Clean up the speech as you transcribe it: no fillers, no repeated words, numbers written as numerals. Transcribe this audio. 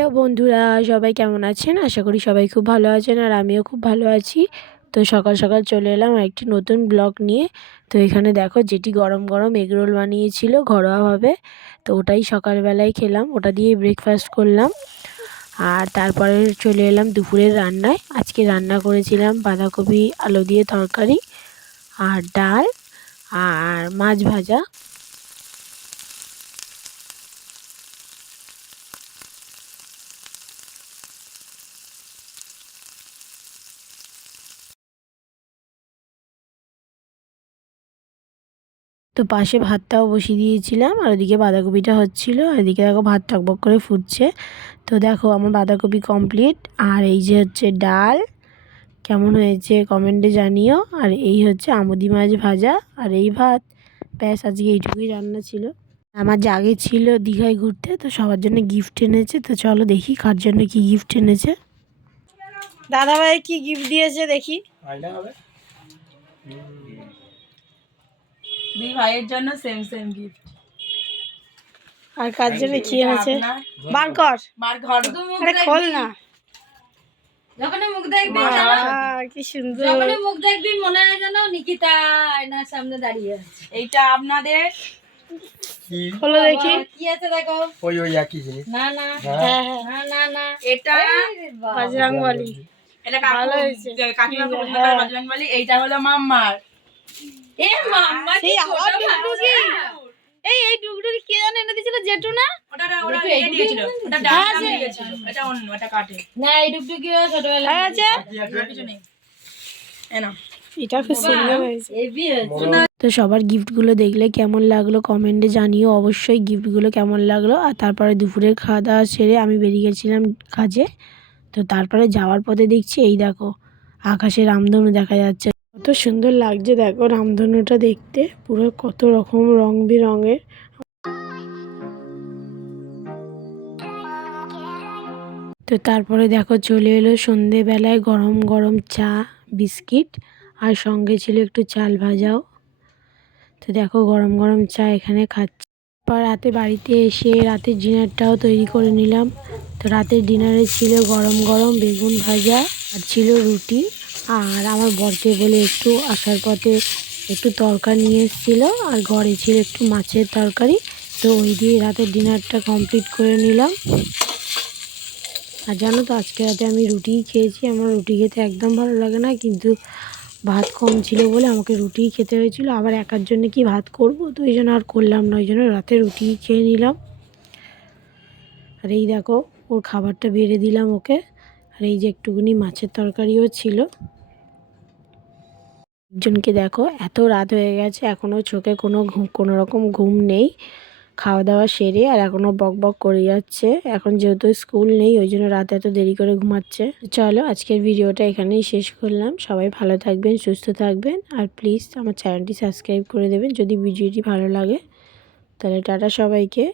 Hello বন্ধুরা, সবাই কেমন আছেন? আশা করি সবাই খুব ভালো আছেন আর আমিও খুব ভালো আছি। তো সকাল সকাল চলে এলাম একটি নতুন ব্লগ নিয়ে। তো এখানে দেখো যেটি গরম গরম এগরোল বানিয়েছিল ঘরোয়াভাবে, তো ওটাই সকালবেলায় খেলাম, ওটা দিয়ে ব্রেকফাস্ট করলাম। আর তারপরে চলে এলাম দুপুরের রান্নায়। আজকে রান্না করেছিলাম বাঁধাকপি আলু দিয়ে তরকারি আর ডাল আর মাছ ভাজা। তো পাশে ভাতটাও বসিয়ে দিয়েছিলাম আর ওদিকে বাঁধাকপিটা হচ্ছিলো, আর এদিকে দেখো ভাত টকবক করে ফুটছে। তো দেখো আমার বাঁধাকপি কমপ্লিট, আর এই যে হচ্ছে ডাল, কেমন হয়েছে কমেন্টে জানিও। আর এই হচ্ছে আমুদি মাছ ভাজা আর এই ভাত। ব্যাস, আজকে এইটুকুই রান্না ছিল। আমার জাগে ছিল দীঘায় ঘুরতে, তো সবার জন্য গিফট এনেছে। তো চলো দেখি কার জন্য কি গিফট এনেছে। দাদাভাই কি গিফট দিয়েছে দেখি। দুই ভাইয়ের জন্য সেম সেম গিফট। আর কার জন্য কি এনেছে বার কর, আরে খোল না। যখন মুখ দেখবি কি সুন্দর, যখন মুখ দেখবি মনে হয় যেন নিকিতা আয়নার সামনে দাঁড়িয়ে আছে। এইটা আপনাদের খোলো দেখি কি আছে দেখো। ওই একই জিনিস। না না হ্যাঁ না না না, এটা বজরংবলী। এটা ভালো হয়েছে, কাকিমা পছন্দ করে বজরংবলী। এইটা হলো মাম্মার। এ মাম্মা কি ছোট ডুগডুগি। এই ডুগডুগি কে জানে এনে দিয়েছিল, জেঠু না? ওটা দিয়ে দিয়েছিল, ওটা ডাল দিয়েছিল। এটা অন্য, এটা কাটে না। এই ডুগডুগিও ছোটবেলা আছে, কিছু নেই। এনা এটা খুব সুন্দর হয়েছে। তো সবার গিফটগুলো দেখলে কেমন লাগলো কমেন্টে জানিও অবশ্যই গিফটগুলো কেমন লাগলো। আর তারপরে দুপুরের খাওয়া দাওয়া সেরে আমি বেরিয়ে গেছিলাম কাজে। তো তারপরে যাওয়ার পথে দেখছি এই দেখো আকাশে রামধনু দেখা যাচ্ছে, কত সুন্দর লাগছে দেখো রামধনুটা দেখতে, পুরো কত রকম রং বেরঙের। তো তারপরে দেখো চলে এলো সন্ধেবেলায় গরম গরম চা বিস্কিট, আর সঙ্গে ছিল একটু চাল ভাজাও। তো দেখো গরম গরম চা এখানে খাচ্ছি। পর রাতে বাড়িতে এসে রাতের ডিনারটাও তৈরি করে নিলাম। তো রাতের ডিনারে ছিল গরম গরম বেগুন ভাজা আর ছিল রুটি। আর আমার বরকে বলে একটু আসার পথে একটু তরকারি নিয়ে এসেছিলো, আর ঘরে ছিল একটু মাছের তরকারি। তো ওই দিয়ে রাতের ডিনারটা কমপ্লিট করে নিলাম। আর জানো তো আজকে রাতে আমি রুটিই খেয়েছি। আমার রুটি খেতে একদম ভালো লাগে না, কিন্তু ভাত কম ছিল বলে আমাকে রুটিই খেতে হয়েছিল। আবার একার জন্য কি ভাত করব, তো ওই জন্য আর করলাম না, ওই জন্য রাতে রুটিই খেয়ে নিলাম। আর এই দেখো ওর খাবারটা বেড়ে দিলাম ওকে। আর এই যে একটুখানি মাছের তরকারিও ছিল। একজনকে দেখো এত রাত হয়ে গেছে এখনও চোখে কোনো রকম ঘুম নেই, খাওয়া দাওয়া সেরে আর এখনও বক বক করে যাচ্ছে। এখন যেহেতু স্কুল নেই ওই জন্য রাতে এত দেরি করে ঘুমাচ্ছে। চলো আজকের ভিডিওটা এখানেই শেষ করলাম। সবাই ভালো থাকবেন, সুস্থ থাকবেন, আর প্লিজ আমার চ্যানেলটি সাবস্ক্রাইব করে দেবেন যদি ভিডিওটি ভালো লাগে। তাহলে টাটা সবাইকে।